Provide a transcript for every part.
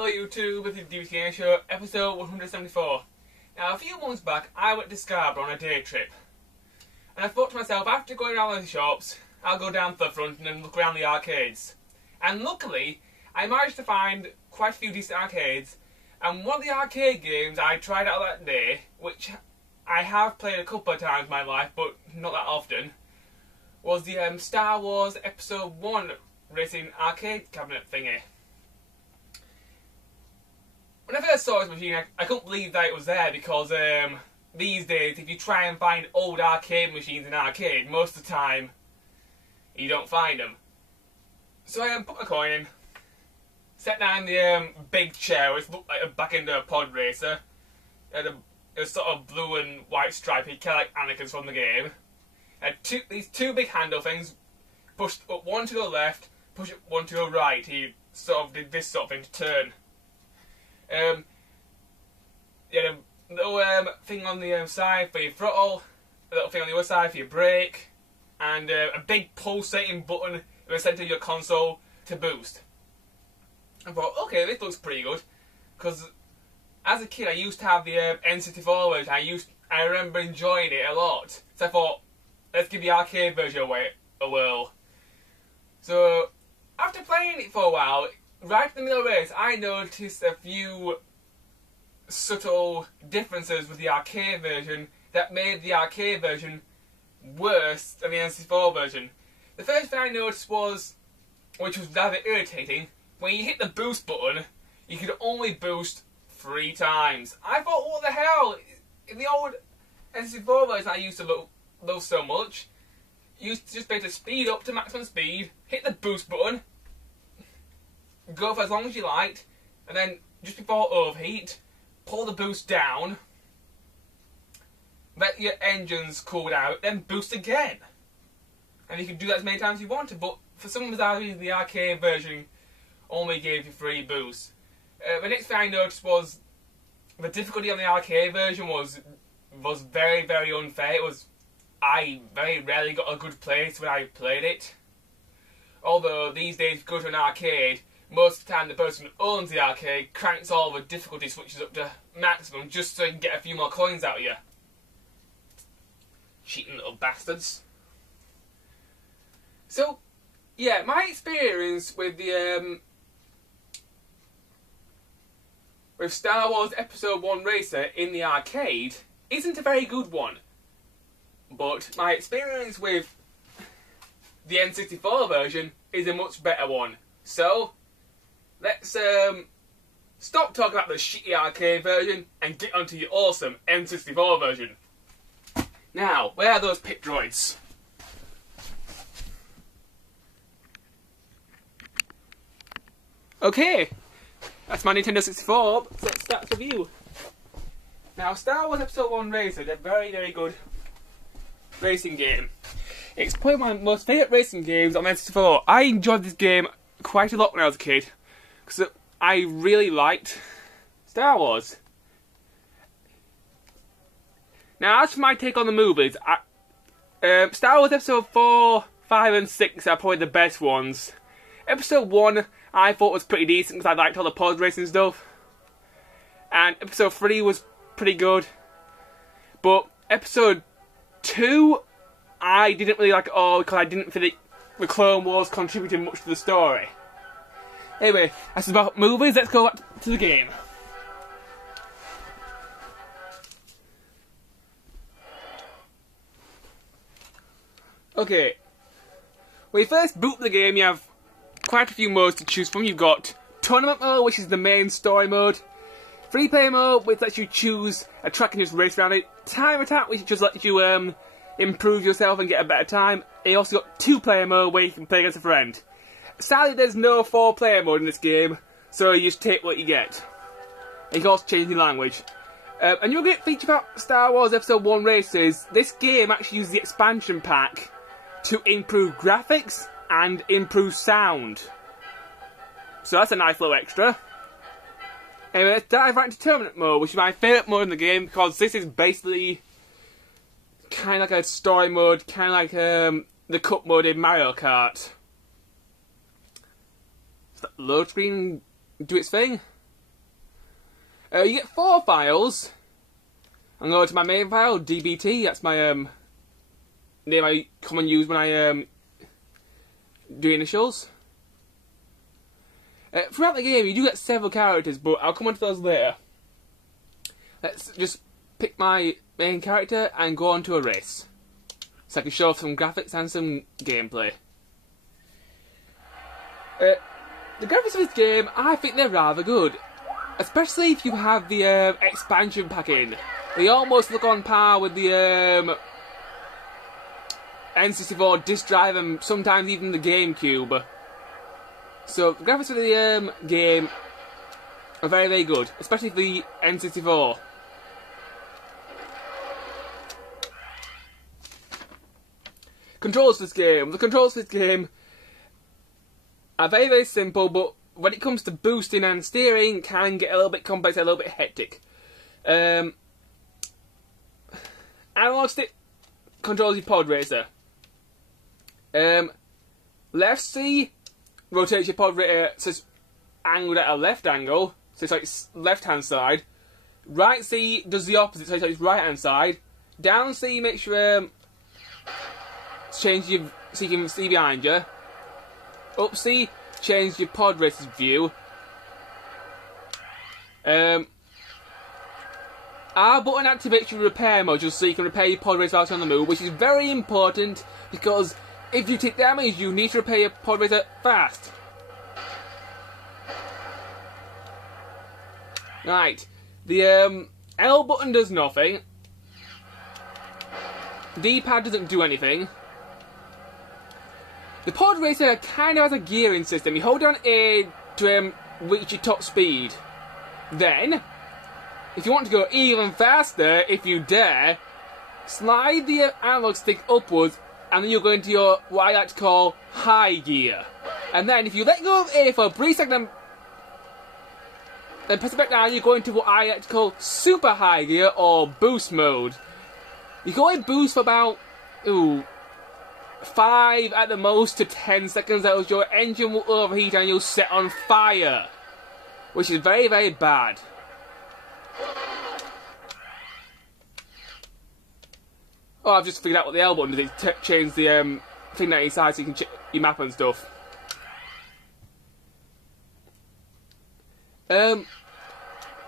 Hello YouTube, this is D.B.T Show, episode 174. Now a few months back I went to Scarborough on a day trip. And I thought to myself, after going around the shops, I'll go down to the front and then look around the arcades. And luckily, I managed to find quite a few decent arcades. And one of the arcade games I tried out that day, which I have played a couple of times in my life, but not that often, was the Star Wars Episode 1 racing arcade cabinet thingy. When I first saw this machine, I couldn't believe that it was there because these days, if you try and find old arcade machines in an arcade, most of the time, you don't find them. So I put my coin in, sat down in the big chair, which looked like a back-end pod racer. It was sort of blue and white stripy, kind of like Anakin's from the game. Had these two big handle things, pushed up one to the left, push up one to the right. He sort of did this sort of thing to turn. You had a little thing on the side for your throttle, a little thing on the other side for your brake, and a big pulsating button in the centre of your console to boost. I thought, okay, this looks pretty good, because as a kid I used to have the N64 version. I remember enjoying it a lot, so I thought, let's give the arcade version a whirl. So after playing it for a while, right in the middle of the race, I noticed a few subtle differences with the arcade version that made the arcade version worse than the N64 version. The first thing I noticed was, which was rather irritating, when you hit the boost button, you could only boost 3 times. I thought, what the hell? In the old N64 version I used to love so much, you used to just be able to speed up to maximum speed, hit the boost button, go for as long as you liked, and then just before overheat, pull the boost down, let your engines cool out, then boost again. And you can do that as many times as you wanted, but for some bizarre reason the arcade version only gave you 3 boosts. The next thing I noticed was the difficulty on the arcade version was very, very unfair. I very rarely got a good place when I played it. Although these days, if you go to an arcade, most of the time the person who owns the arcade cranks all the difficulty switches up to maximum just so he can get a few more coins out of you. Cheating little bastards. So, yeah, my experience with the with Star Wars Episode 1 Racer in the arcade isn't a very good one. But my experience with the N64 version is a much better one. So, let's stop talking about the shitty arcade version and get onto the awesome N64 version. Now, where are those pit droids? Okay, that's my Nintendo 64, so let's start the review. Now, Star Wars Episode 1 Racer is a very, very good racing game. It's probably one of my most favourite racing games on N64. I enjoyed this game quite a lot when I was a kid, because I really liked Star Wars. Now, as for my take on the movies, Star Wars Episode 4, 5 and 6 are probably the best ones. Episode 1 I thought was pretty decent because I liked all the pod racing stuff. And Episode 3 was pretty good. But Episode 2 I didn't really like at all because I didn't feel the Clone Wars contributed much to the story. Anyway, that's about movies, let's go back to the game. Okay, when you first boot the game you have quite a few modes to choose from. You've got Tournament Mode, which is the main story mode. Free Play Mode, which lets you choose a track and just race around it. Time Attack, which just lets you improve yourself and get a better time. And you also got 2-player mode, where you can play against a friend. Sadly, there's no 4-player mode in this game, so you just take what you get. And you can also change the language. And you'll get feature about Star Wars Episode 1 races. This game actually uses the expansion pack to improve graphics and improve sound. So that's a nice little extra. Anyway, let's dive right into Tournament Mode, which is my favourite mode in the game, because this is basically kind of like a story mode, kind of like the cup mode in Mario Kart. Does that load screen do its thing? You get 4 files. I'm going to my main file, D.B.T. That's my name I commonly use when I do initials. Throughout the game, you do get several characters, but I'll come on to those later. Let's just pick my main character and go on to a race, so I can show off some graphics and some gameplay. The graphics of this game, I think they're rather good, especially if you have the expansion pack in. They almost look on par with the N64 disc drive and sometimes even the GameCube. So the graphics of the game are very, very good, especially for the N64. Controls for this game. The controls for this game are very, very simple, but when it comes to boosting and steering, can get a little bit complex, a little bit hectic. Analog stick controls your pod racer. Left C rotates your pod racer, so it's angled at a left angle, so it's like left hand side. Right C does the opposite, so it's like right hand side. Down C makes sure change your so you can see behind you. Up C change your pod racer's view. R button activates your repair module so you can repair your pod racer whilst on the move, which is very important because if you take damage, you need to repair your pod racer fast. Right, the L button does nothing. D-pad doesn't do anything. The pod racer kind of has a gearing system. You hold down A to reach your top speed. Then, if you want to go even faster, if you dare, slide the analog stick upwards and then you'll go into your, what I like to call, high gear. And then if you let go of A for a brief second, then press it back down, you go into what I like to call super high gear or boost mode. You can only boost for about, 5 at the most to 10 seconds, else your engine will overheat and you'll set on fire. Which is very, very bad. Oh, I've just figured out what the L button does. It changes the thing that inside so you can check your map and stuff. Z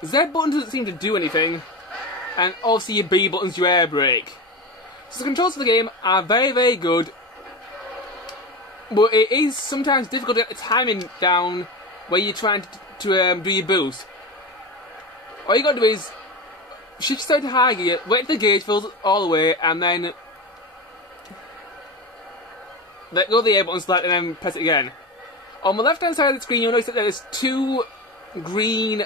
button doesn't seem to do anything. And obviously your B button's your air brake. So the controls for the game are very, very good. But it is sometimes difficult to get the timing down when you're trying to do your boost. All you gotta do is shift yourself to high gear, wait till the gauge fills all the way, and then let go of the A button select and then press it again. On the left hand side of the screen you'll notice that there's 2 green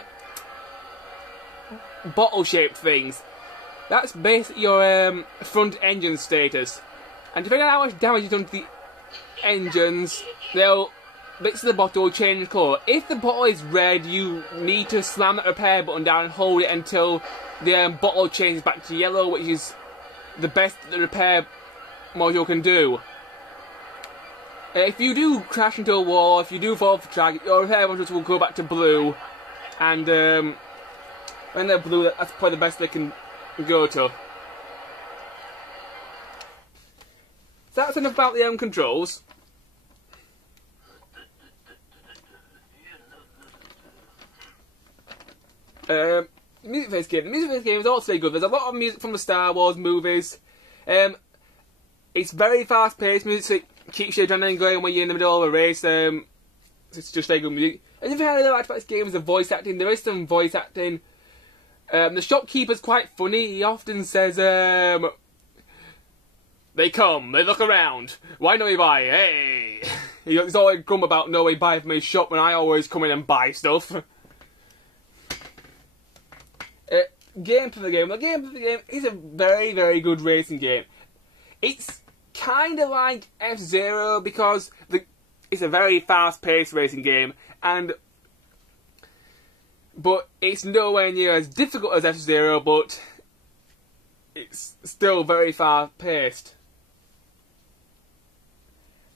bottle shaped things. That's basically your front engine status. And depending on how much damage you've done to the engines, they'll bits of the bottle will change colour. If the bottle is red, you need to slam that repair button down and hold it until the bottle changes back to yellow, which is the best the repair module can do. If you do crash into a wall, if you do fall off the track, your repair modules will go back to blue, and when they're blue, that's probably the best they can go to. So that's enough about the controls. Music for this game. The music for this game is also very good. There's a lot of music from the Star Wars movies. It's very fast paced music, so it keeps your adrenaline going when you're in the middle of a race. It's just very good music. Another thing I really liked about this game is the voice acting. There is some voice acting. The shopkeeper's quite funny. He often says, they come, they look around. Why no we buy? Hey! He's always glum about no we buy from his shop when I always come in and buy stuff. Game for the game. The game for the game is a very, very good racing game. It's kind of like F-Zero because it's a very fast-paced racing game, but it's nowhere near as difficult as F-Zero, but it's still very fast-paced.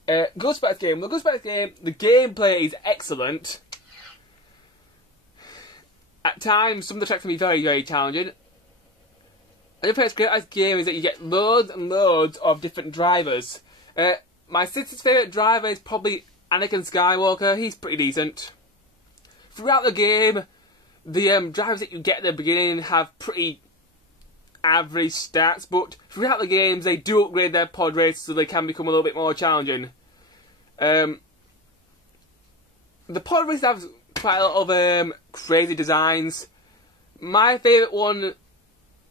Good about this game. The gameplay is excellent. At times, some of the tracks can be very, very challenging. Another thing that's great about this game is that you get loads and loads of different drivers. My sister's favourite driver is probably Anakin Skywalker. He's pretty decent. Throughout the game, the drivers that you get at the beginning have pretty average stats, but throughout the games they do upgrade their pod races so they can become a little bit more challenging. The pod races have quite a lot of crazy designs. My favourite one,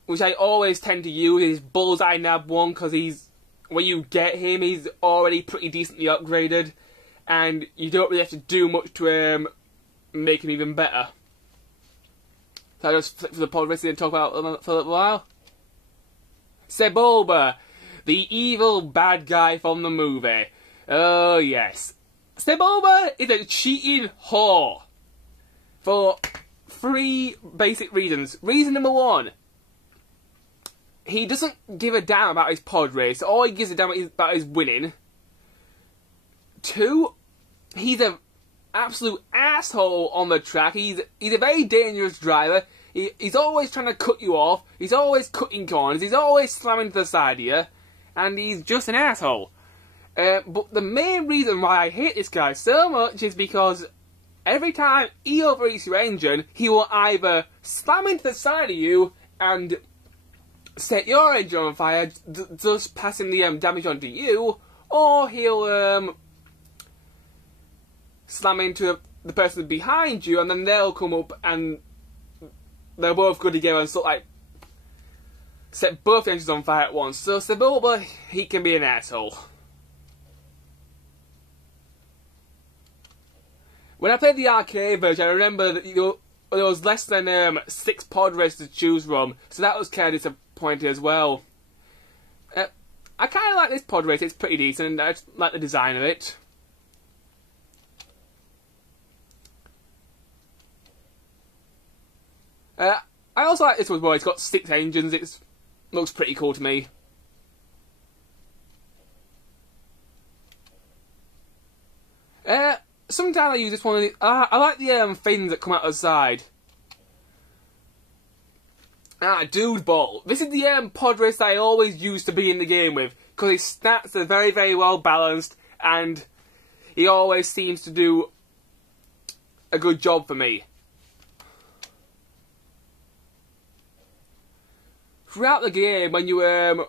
which I always tend to use, is Bullseye Nab 1, because when you get him, he's already pretty decently upgraded, and you don't really have to do much to make him even better. So I just flip for the pod racing and talk about it for a little while. Sebulba, the evil bad guy from the movie. Oh yes. Sebulba is a cheating whore. For 3 basic reasons. Reason number 1. He doesn't give a damn about his pod race. All he gives a damn about is winning. 2. He's an absolute asshole on the track. He's a very dangerous driver. He's always trying to cut you off. He's always cutting corners. He's always slamming to the side of you. And he's just an asshole. But the main reason why I hate this guy so much is because every time he overheats your engine, he will either slam into the side of you and set your engine on fire, thus passing the damage onto you, or he'll slam into the person behind you, and then they'll come up and they're both good together and sort of like set both engines on fire at once. So Sebulba, he can be an asshole. When I played the arcade version, I remember that there was less than 6 pod races to choose from, so that was kind of disappointing as well. I kind of like this pod race, it's pretty decent, I just like the design of it. I also like this one as well, it's got 6 engines, it looks pretty cool to me. Sometimes I use this one, I like the things that come out of the side. Dude Ball. This is the pod race that I always used to be in the game with, because his stats are very, very well balanced, and he always seems to do a good job for me. Throughout the game, when you're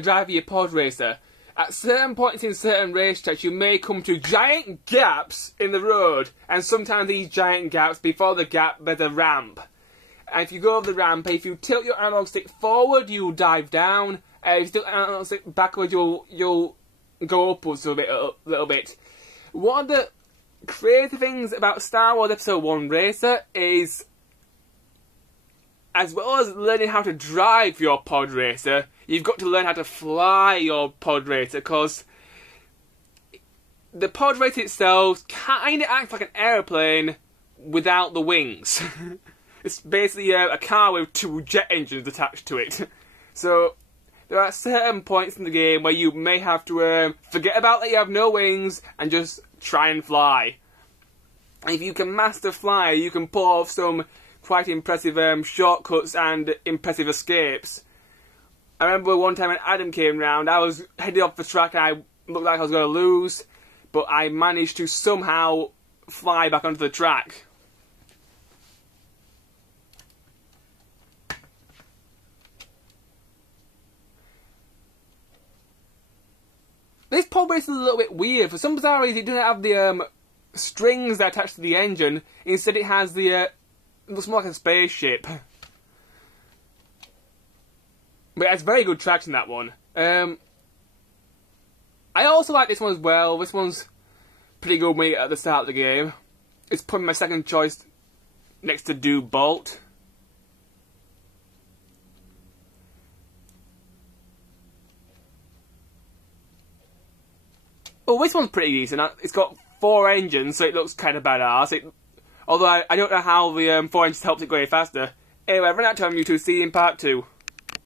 driving your pod racer, at certain points in certain racetracks, you may come to giant gaps in the road, and sometimes these giant gaps, before the gap, there's a ramp. And if you go over the ramp, if you tilt your analog stick forward, you'll dive down. If you tilt your analog stick backwards, you'll go upwards a little bit. One of the crazy things about Star Wars Episode 1 Racer is, as well as learning how to drive your pod racer, you've got to learn how to fly your pod racer, because the pod racer itself kind of acts like an aeroplane without the wings. It's basically a car with 2 jet engines attached to it. So there are certain points in the game where you may have to forget about that you have no wings and just try and fly. And if you can master fly, you can pull off some quite impressive shortcuts and impressive escapes. I remember one time when Adam came round, I was headed off the track and I looked like I was going to lose, but I managed to somehow fly back onto the track. This pod race is a little bit weird. For some bizarre reason, it doesn't have the strings that are attached to the engine. Instead, it has the it looks more like a spaceship. But it has very good traction, that one. I also like this one as well. This one's pretty good with me at the start of the game. It's probably my second choice next to D.B.T. Oh, this one's pretty decent. It's got 4 engines, so it looks kind of badass. Although I don't know how the 4 engines helps it go any faster. Anyway, I've run out of time, you two. See you in part 2.